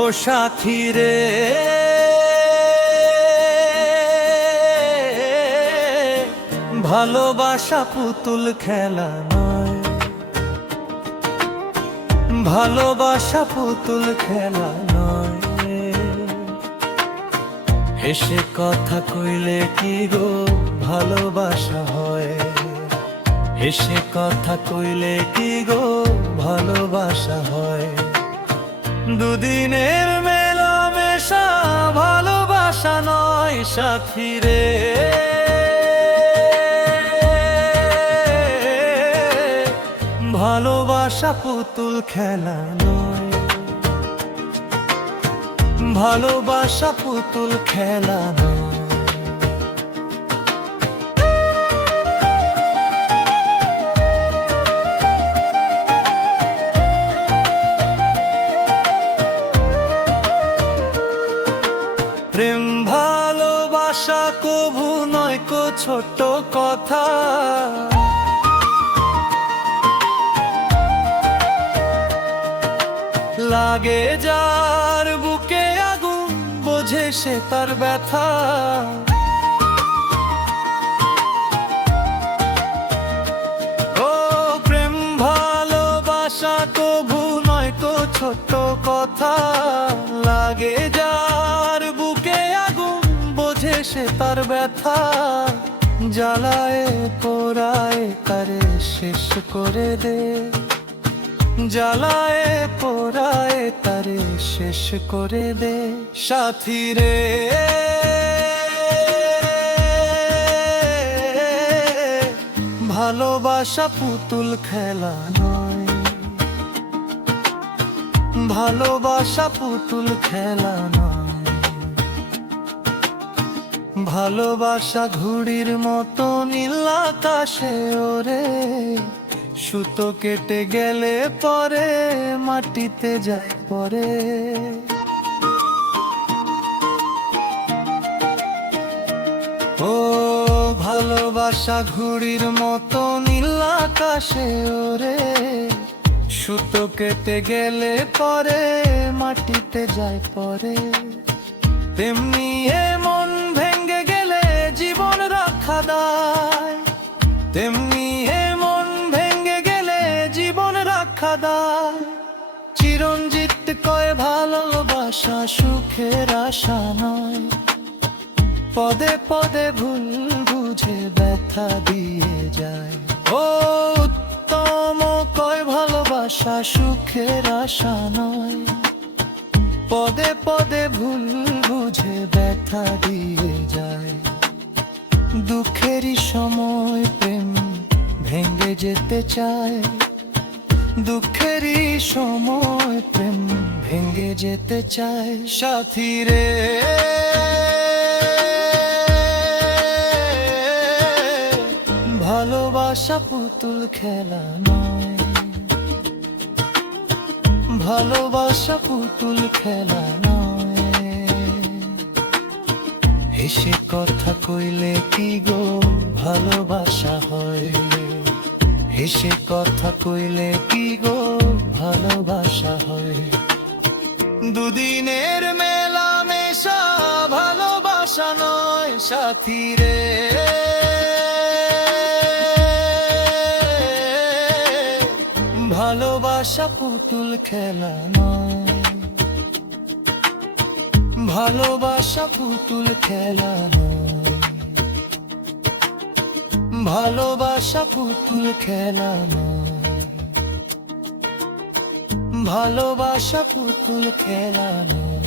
ও সাথী রে, ভালোবাসা পুতুল খেলা নয়, ভালোবাসা পুতুল খেলা নয়। হেসে কথা কইলে কি গো ভালোবাসা হয়? হেসে কথা কইলে কি গো ভালোবাসা হয়? দুদিনের মেলামেশা ভালোবাসা নয় সাথী রে। ভালোবাসা পুতুল খেলা নয়, ভালোবাসা পুতুল খেলা নয়। প্রেম ভালোবাসা কভু নয় কো ছোট কথা, লাগে যার বুকে আগুন বোঝে সে তার ব্যথা। ও প্রেম ভালোবাসা কভু নয় কো ছোট কথা, লাগে যার বুকে আগুন বোঝে সে তার ব্যথা। জ্বালায় পোড়ায় তারে শেষ করে দে, জ্বালায় পোড়ায় তারে শেষ করে দে সাথী রে। ভালোবাসা পুতুল খেলা নয়, ভালোবাসা পুতুল খেলা নয়। ভালোবাসা ঘুড়ির মতো নীল আকাশে ওরে, সুতো কেটে গেলে পরে মাটিতে যায় পরে। ও ভালোবাসা ঘুড়ির মতো নীল আকাশে ওরে, সুতো কেটে গেলে পরে মাটিতে যায় পরে। তেমনি এ মন ভেঙে গেলে জীবন রক্ষা দায়, তেমনি এ মন ভেঙে গেলে জীবন রক্ষা দায়। চিরঞ্জিত কয় ভালোবাসা সুখের আশা নয়, পদে পদে ভুল বুঝে ব্যথা দিয়ে যায়। ও উত্তম কয় ভালোবাসা সুখের আশা নয়, পদে পদে ভুল বুঝে ব্যথা দিয়ে যায়। দুঃখেরই সময় প্রেম ভেঙে যেতে চায়, দুঃখেরই সময় প্রেম ভেঙে যেতে চায় সাথী রে। ভালোবাসা পুতুল খেলা নয়, ভালোবাসা পুতুল খেলা নয়। হেসে কথা কইলে কি গো ভালোবাসা হয়? হেসে কথা কইলে কি গো ভালোবাসা হয়? দুদিনের মেলামেশা ভালোবাসা নয় সাথী রে। ভালোবাসা পুতুল খেলা নয়, ভালোবাসা পুতুল খেলা নয়। ভালোবাসা পুতুল খেলা নয়, ভালোবাসা পুতুল খেলা নয়।